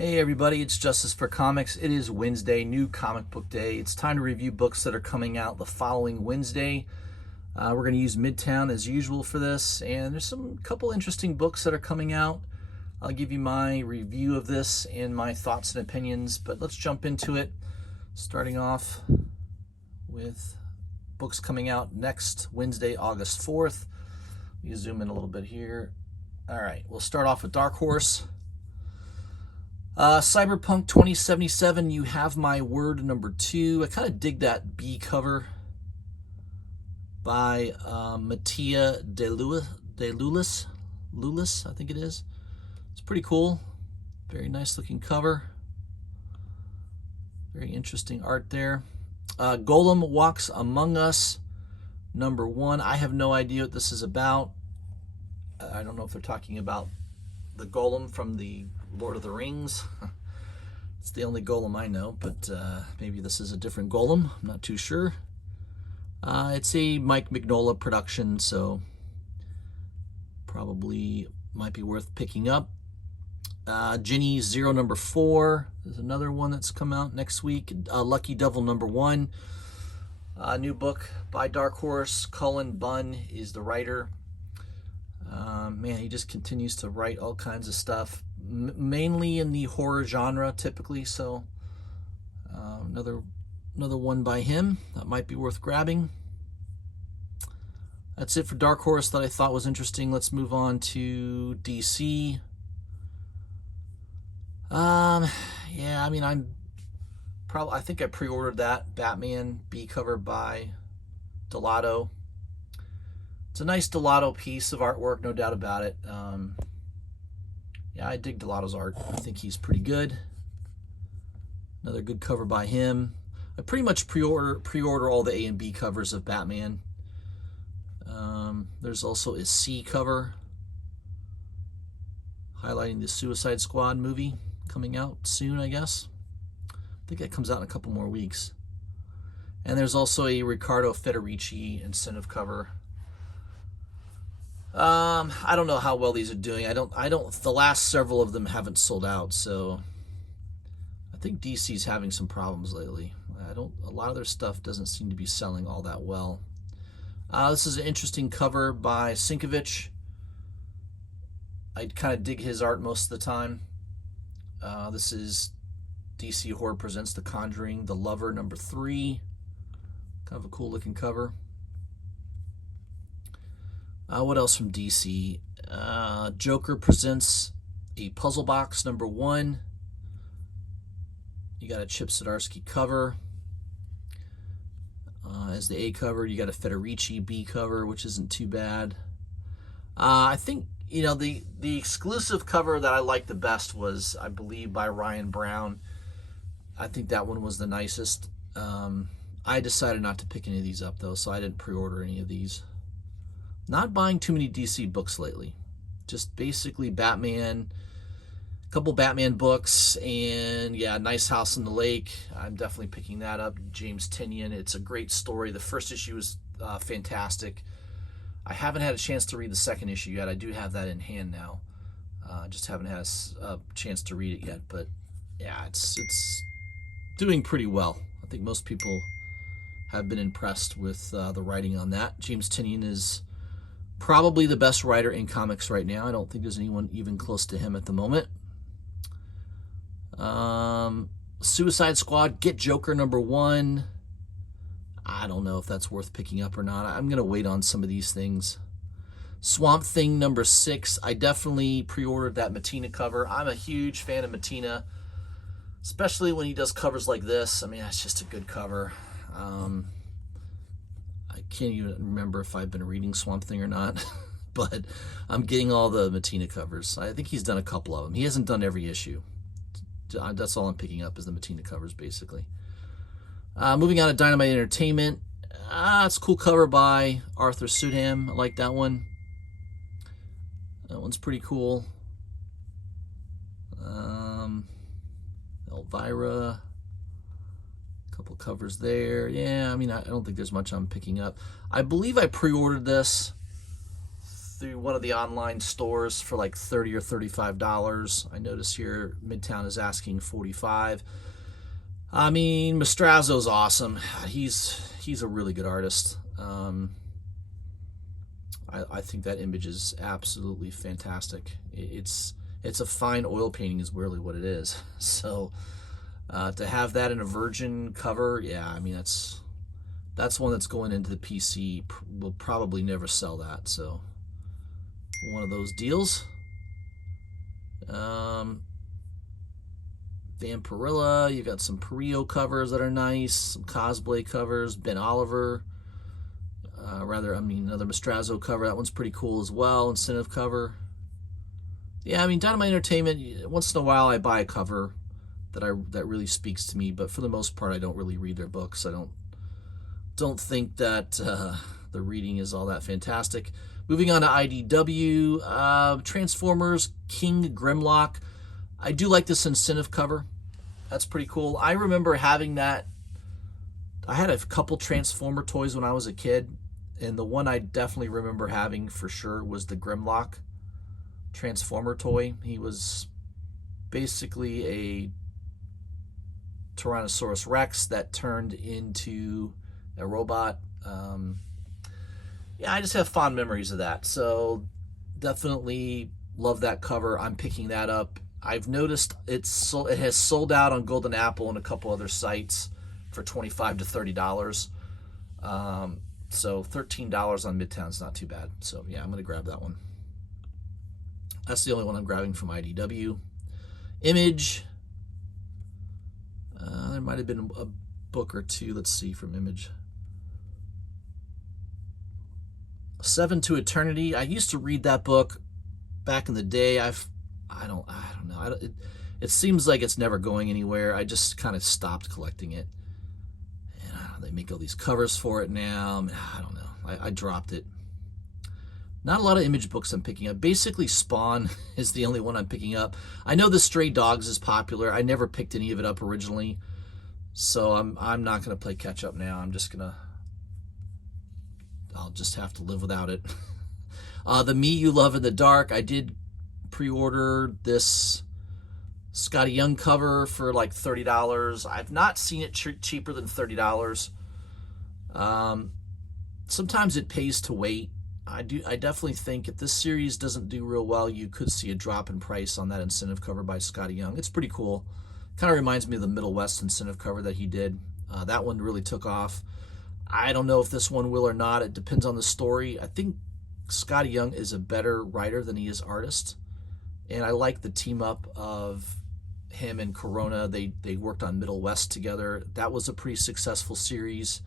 Hey everybody, it's Justice for Comics. It is Wednesday, new comic book day. It's time to review books that are coming out the following Wednesday. We're going to use Midtown as usual for this, and there's some couple interesting books that are coming out. I'll give you my review of this and my thoughts and opinions, but let's jump into it. Starting off with books coming out next Wednesday, August 4th. You zoom in a little bit here. All right, we'll start off with Dark Horse. Cyberpunk 2077, You Have My Word, #2. I kind of dig that B cover by Mattia De Lulis, I think it is. It's pretty cool. Very nice looking cover. Very interesting art there. Golem Walks Among Us, #1. I have no idea what this is about. I don't know if they're talking about the golem from the Lord of the Rings. It's the only golem I know, but maybe this is a different golem. I'm not too sure. It's a Mike Mignola production, so probably might be worth picking up. Ginny Zero #4. There's another one that's come out next week. Lucky Devil #1. New book by Dark Horse. Cullen Bunn is the writer. Man, he just continues to write all kinds of stuff, mainly in the horror genre typically, so another one by him that might be worth grabbing. That's it for Dark Horse that I thought was interesting. Let's move on to DC. Yeah, I mean, I think I pre-ordered that Batman B cover by Delato. It's a nice Delato piece of artwork, no doubt about it. Yeah, I dig Delato's art. I think he's pretty good. Another good cover by him. I pretty much pre-order all the A and B covers of Batman. There's also a C cover highlighting the Suicide Squad movie coming out soon, I guess. I think that comes out in a couple more weeks. And there's also a Riccardo Federici incentive cover. I don't know how well these are doing. The last several of them haven't sold out, so I think DC's having some problems lately. A lot of their stuff doesn't seem to be selling all that well. This is an interesting cover by Sinkovich. I kind of dig his art most of the time. This is DC Horror Presents The Conjuring, The Lover #3. Kind of a cool looking cover. What else from DC? Joker Presents a Puzzle Box #1. You got a Chip Zdarsky cover. As the A cover, you got a Federici B cover, which isn't too bad. I think, the exclusive cover that I liked the best was, I believe, by Ryan Brown. I think that one was the nicest. I decided not to pick any of these up, though, so I didn't pre-order any of these. Not buying too many DC books lately. Just basically Batman, a couple Batman books, and yeah, Nice House on the Lake. I'm definitely picking that up. James Tynion. It's a great story. The first issue is fantastic. I haven't had a chance to read the second issue yet. I do have that in hand now. Just haven't had a chance to read it yet. But yeah, it's doing pretty well. I think most people have been impressed with the writing on that. James Tynion is probably the best writer in comics right now. I don't think there's anyone even close to him at the moment. Suicide Squad, Get Joker #1. I don't know if that's worth picking up or not. I'm going to wait on some of these things. Swamp Thing #6. I definitely pre-ordered that Mattina cover. I'm a huge fan of Mattina, especially when he does covers like this. I mean, that's just a good cover. I can't even remember if I've been reading Swamp Thing or not, but I'm getting all the Mattina covers. I think he's done a couple of them. He hasn't done every issue. That's all I'm picking up is the Mattina covers, basically. Moving on to Dynamite Entertainment. It's a cool cover by Arthur Sudham. I like that one. That one's pretty cool. Elvira. Couple covers there. Yeah, I mean, I don't think there's much I'm picking up. I believe I pre-ordered this through one of the online stores for like $30 or $35. I notice here Midtown is asking $45. I mean, Mastrazo's awesome. He's a really good artist. I think that image is absolutely fantastic. It's a fine oil painting is really what it is. So to have that in a virgin cover, yeah, I mean that's one that's going into the PC. Will probably never sell that. So one of those deals. Vampirilla, you got some Perillo covers that are nice, some cosplay covers, Ben Oliver, another Mastrazo cover. That one's pretty cool as well, incentive cover. Yeah, I mean, Dynamite Entertainment, once in a while I buy a cover that really speaks to me, but for the most part I don't really read their books. I don't think that the reading is all that fantastic. Moving on to IDW, Transformers, King Grimlock. I do like this incentive cover. That's pretty cool. I remember having that. I had a couple Transformer toys when I was a kid, and the one I definitely remember having for sure was the Grimlock Transformer toy. He was basically a Tyrannosaurus Rex that turned into a robot. Yeah, I just have fond memories of that. So definitely love that cover. I'm picking that up. I've noticed it has sold out on Golden Apple and a couple other sites for $25 to $30. So $13 on Midtown is not too bad. So yeah, I'm going to grab that one. That's the only one I'm grabbing from IDW. Image. There might have been a book or two. Let's see from Image. 7 to Eternity. I used to read that book back in the day. I don't know. It seems like it's never going anywhere. I just kind of stopped collecting it. And they make all these covers for it now. I don't know. I dropped it. Not a lot of Image books I'm picking up. Basically, Spawn is the only one I'm picking up. I know the Stray Dogs is popular. I never picked any of it up originally. So I'm not going to play catch up now. I'll just have to live without it. The Me You Love in the Dark. I did pre-order this Scotty Young cover for like $30. I've not seen it cheaper than $30. Sometimes it pays to wait. I definitely think if this series doesn't do real well, you could see a drop in price on that incentive cover by Scotty Young. It's pretty cool. Kind of reminds me of the Middle West incentive cover that he did. That one really took off. I don't know if this one will or not. It depends on the story. I think Scotty Young is a better writer than he is artist. And I like the team up of him and Corona. They worked on Middle West together. That was a pretty successful series.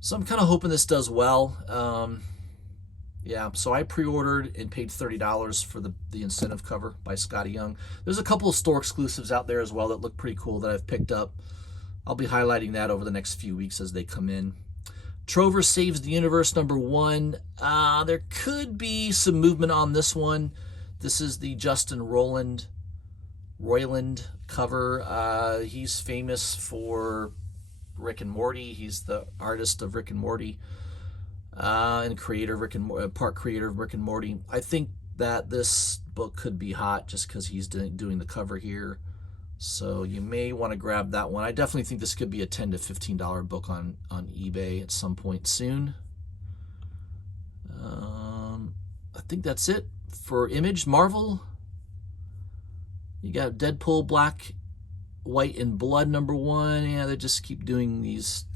So I'm kind of hoping this does well. Yeah, so I pre-ordered and paid $30 for the incentive cover by Scotty Young. There's a couple of store exclusives out there as well that look pretty cool that I've picked up. I'll be highlighting that over the next few weeks as they come in. Trover Saves the Universe #1. There could be some movement on this one. This is the Justin Roiland cover. He's famous for Rick and Morty. He's the artist of Rick and Morty. And creator of part creator of Rick and Morty. I think that this book could be hot just because he's doing the cover here. So you may want to grab that one. I definitely think this could be a $10 to $15 book on eBay at some point soon. I think that's it for Image. Marvel. You got Deadpool Black, White, and Blood #1. Yeah, they just keep doing these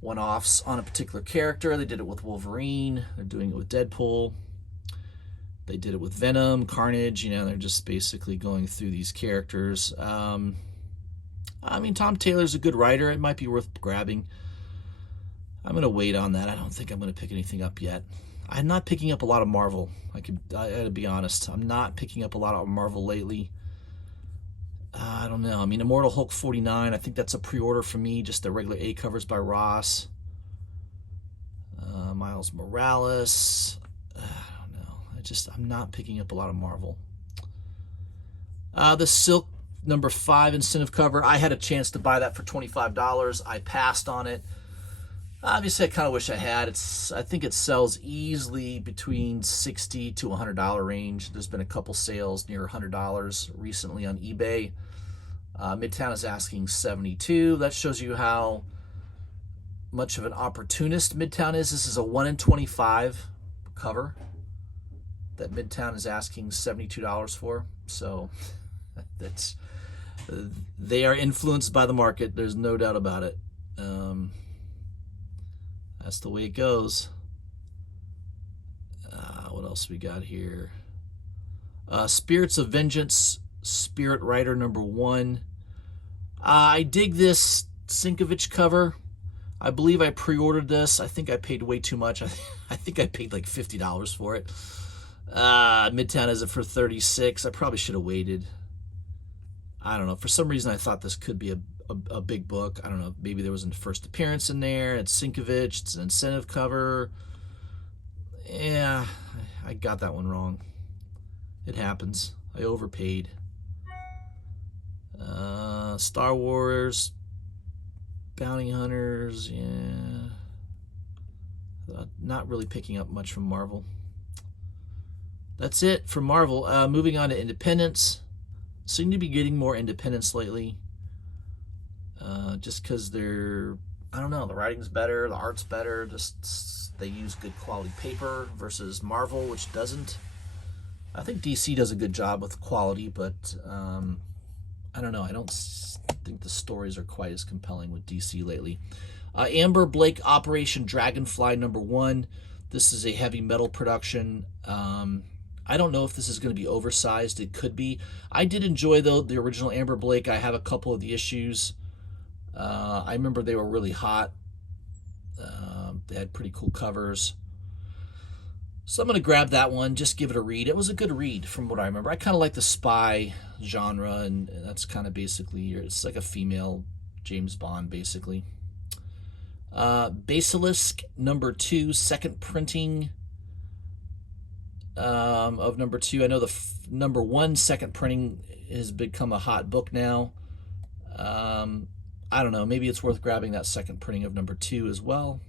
one-offs on a particular character. They did it with Wolverine. They're doing it with Deadpool. They did it with Venom, Carnage. They're just basically going through these characters. I mean, Tom Taylor's a good writer. It might be worth grabbing. I'm going to wait on that. I don't think I'm going to pick anything up yet. I'm not picking up a lot of Marvel. I gotta be honest. I'm not picking up a lot of Marvel lately. I don't know. I mean, Immortal Hulk 49, I think that's a pre-order for me. Just the regular A covers by Ross. Miles Morales. I don't know. I'm not picking up a lot of Marvel. The Silk #5 incentive cover. I had a chance to buy that for $25. I passed on it. Obviously, I kind of wish I had. I think it sells easily between $60 to $100 range. There's been a couple sales near $100 recently on eBay. Midtown is asking 72. That shows you how much of an opportunist Midtown is. This is a 1 in 25 cover that Midtown is asking $72 for. So that's they are influenced by the market. There's no doubt about it. That's the way it goes. What else we got here? Spirits of Vengeance, Spirit Rider #1. I dig this Sinkovich cover. I believe I pre-ordered this. I think I paid way too much. I think I paid like $50 for it. Midtown has it for $36. I probably should have waited. I don't know. For some reason, I thought this could be a big book. I don't know. Maybe there was a first appearance in there. It's Sinkovich. It's an incentive cover. Yeah, I got that one wrong. It happens. I overpaid. Star Wars, Bounty Hunters, yeah. Not really picking up much from Marvel. That's it for Marvel. Moving on to independents. Seem to be getting more independents lately. Just because they're, I don't know, the writing's better, the art's better. Just they use good quality paper versus Marvel, which doesn't. I think DC does a good job with quality, but I don't know. I don't think the stories are quite as compelling with DC lately. Amber Blake, Operation Dragonfly #1. This is a heavy metal production. I don't know if this is going to be oversized. It could be. I did enjoy, though, the original Amber Blake. I have a couple of the issues. I remember they were really hot. They had pretty cool covers. So I'm going to grab that one, just give it a read. It was a good read from what I remember. I kind of like the spy genre, and that's kind of basically, it's like a female James Bond, basically. Basilisk #2, second printing of #2. I know the #1 second printing has become a hot book now. I don't know. Maybe it's worth grabbing that second printing of #2 as well.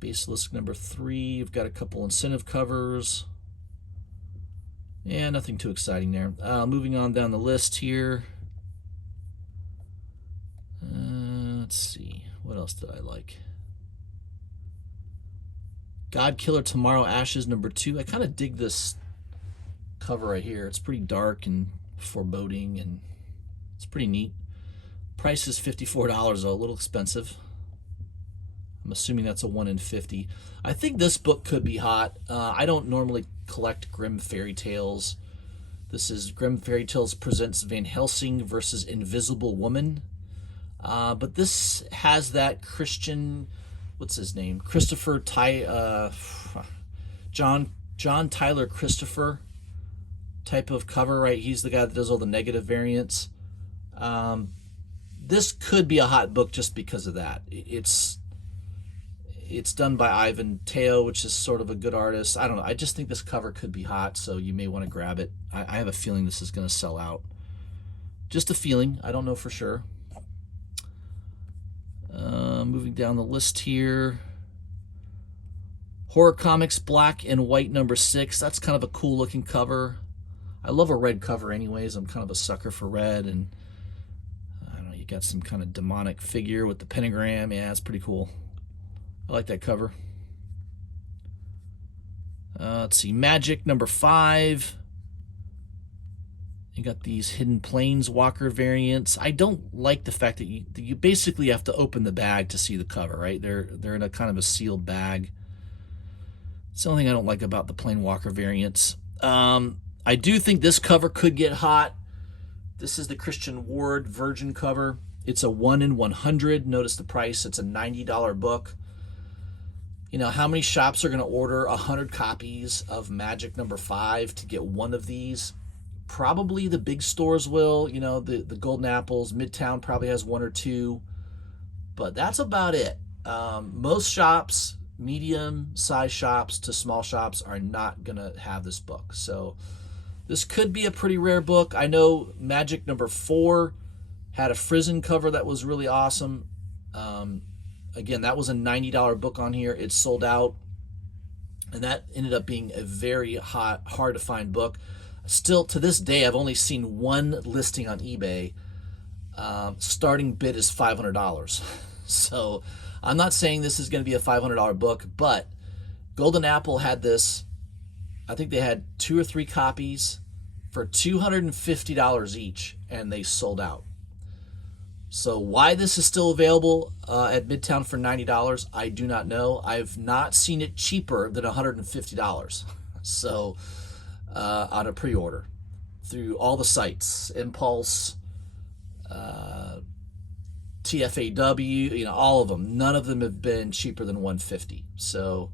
Basilisk #3. You've got a couple incentive covers. Yeah, nothing too exciting there. Moving on down the list here. Let's see. What else did I like? God Killer Tomorrow Ashes #2. I kind of dig this cover right here. It's pretty dark and foreboding, and it's pretty neat. Price is $54, though, a little expensive. I'm assuming that's a 1 in 50. I think this book could be hot. I don't normally collect Grimm fairy tales. This is Grimm Fairy Tales presents Van Helsing versus Invisible Woman. But this has that Christian, what's his name? John Tyler Christopher type of cover, right? He's the guy that does all the negative variants. This could be a hot book just because of that. It's done by Ivan Teo, which is sort of a good artist. I don't know. I just think this cover could be hot, so you may want to grab it. I have a feeling this is going to sell out. Just a feeling. I don't know for sure. Moving down the list here. Horror Comics Black and White #6. That's kind of a cool looking cover. I love a red cover anyways. I'm kind of a sucker for red, and I don't know, you got some kind of demonic figure with the pentagram. Yeah, it's pretty cool. I like that cover. Let's see, Magic #5. You got these Hidden Planeswalker variants. I don't like the fact that you basically have to open the bag to see the cover, right? They're in a kind of a sealed bag. It's the only thing I don't like about the Planeswalker variants. I do think this cover could get hot. This is the Christian Ward Virgin cover. It's a 1 in 100. Notice the price. It's a $90 book. You know, how many shops are going to order 100 copies of Magic #5 to get one of these? Probably the big stores will. You know, the Golden Apples. Midtown probably has 1 or 2. But that's about it. Most shops, medium-sized shops to small shops, are not going to have this book. So this could be a pretty rare book. I know Magic #4 had a Frizzen cover that was really awesome. Again, that was a $90 book on here. It sold out, and that ended up being a very hard to find book. Still to this day, I've only seen one listing on eBay. Starting bid is $500. So I'm not saying this is going to be a $500 book, but Golden Apple had this. I think they had 2 or 3 copies for $250 each, and they sold out. So why this is still available at Midtown for $90, I do not know. I've not seen it cheaper than $150. So on a pre-order through all the sites, Impulse, TFAW, all of them. None of them have been cheaper than $150. So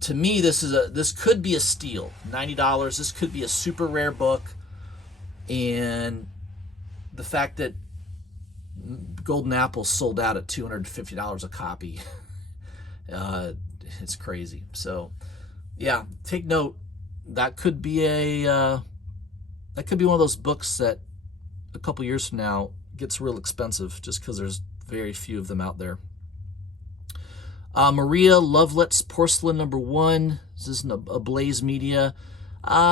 to me, this could be a steal. $90. This could be a super rare book, and the fact that Golden Apple sold out at $250 a copy, it's crazy. So, yeah, take note. That could be one of those books that a couple years from now gets real expensive, just because there's very few of them out there. Maria Lovelet's Porcelain #1. This is a Blaze Media.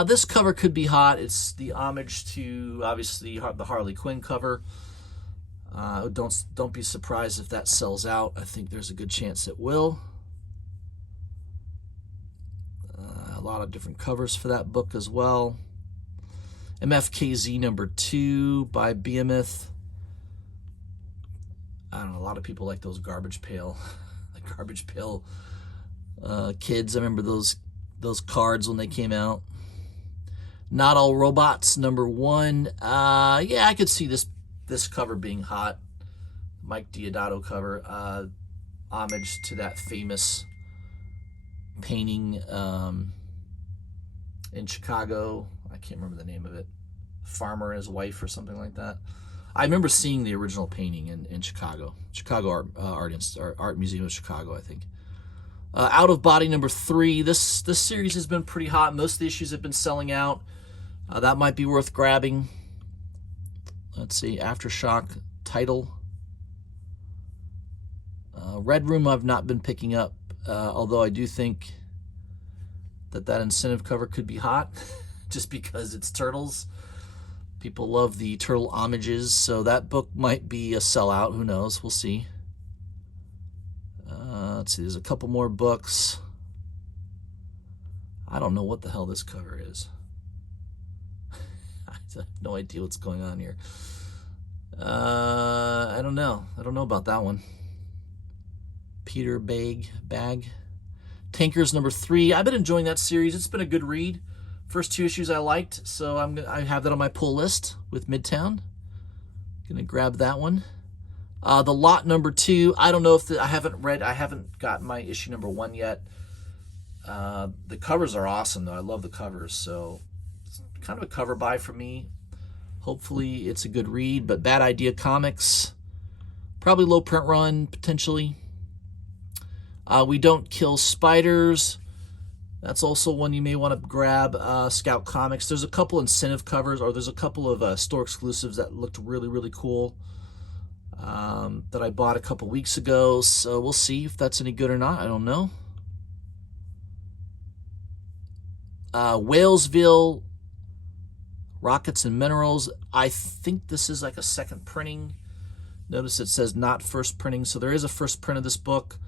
This cover could be hot. It's the homage to, obviously, the Harley Quinn cover. Don't be surprised if that sells out. I think there's a good chance it will. A lot of different covers for that book as well. MFKZ #2 by Behemoth. I don't know, a lot of people like those Garbage Pail kids. I remember those cards when they came out. Not All Robots #1. Yeah, I could see this cover being hot. Mike Diodato cover. Homage to that famous painting in Chicago. I can't remember the name of it. Farmer and his wife or something like that. I remember seeing the original painting in Chicago. Chicago Art Museum of Chicago, I think. Out of Body #3. This series has been pretty hot. Most of the issues have been selling out. That might be worth grabbing. Let's see, Aftershock title. Red Room I've not been picking up, although I do think that incentive cover could be hot, just because it's turtles. People love the turtle homages, so that book might be a sellout. Who knows? We'll see. Let's see, there's a couple more books. I don't know what the hell this cover is. I have no idea what's going on here. I don't know. I don't know about that one. Peter Bag. Tankers #3. I've been enjoying that series. It's been a good read. First 2 issues I liked, so I have that on my pull list with Midtown. Gonna grab that one. The Lot #2. I don't know if I haven't gotten my issue #1 yet. The covers are awesome though. I love the covers, so it's kind of a cover buy for me. Hopefully it's a good read. But Bad Idea Comics, probably low print run potentially. We Don't Kill Spiders. That's also one you may want to grab. Scout Comics. There's a couple incentive covers, or there's a couple of store exclusives that looked really, really cool that I bought a couple weeks ago. So we'll see if that's any good or not. I don't know. Whalesville, Rockets and Minerals. I think this is like a second printing. Notice it says not first printing, so there is a first print of this book.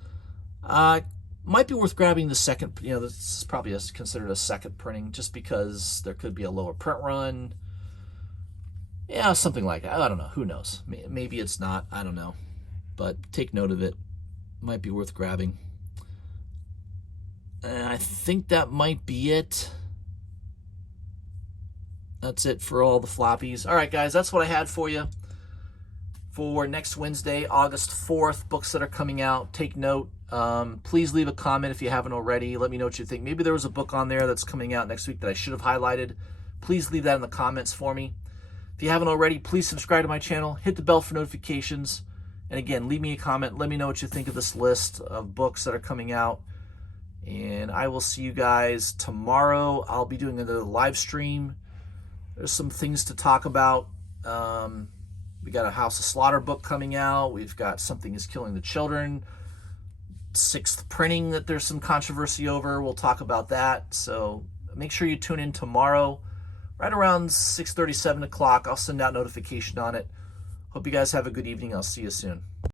Might be worth grabbing the second. This is probably considered a second printing, just because there could be a lower print run. Yeah, something like that. I don't know. Who knows? Maybe it's not. I don't know. But take note of it. Might be worth grabbing. And I think that might be it. That's it for all the floppies. All right, guys, that's what I had for you for next Wednesday, August 4th. Books that are coming out. Take note. Please leave a comment if you haven't already. Let me know what you think. Maybe there was a book on there that's coming out next week that I should have highlighted. Please leave that in the comments for me. If you haven't already, please subscribe to my channel. Hit the bell for notifications. And again, leave me a comment. Let me know what you think of this list of books that are coming out. And I will see you guys tomorrow. I'll be doing another live stream. There's some things to talk about. We We got a House of Slaughter book coming out. We've got Something is Killing the Children. 6th printing that there's some controversy over. We'll talk about that. So make sure you tune in tomorrow, right around 6:30, 7 o'clock. I'll send out notification on it. Hope you guys have a good evening. I'll see you soon.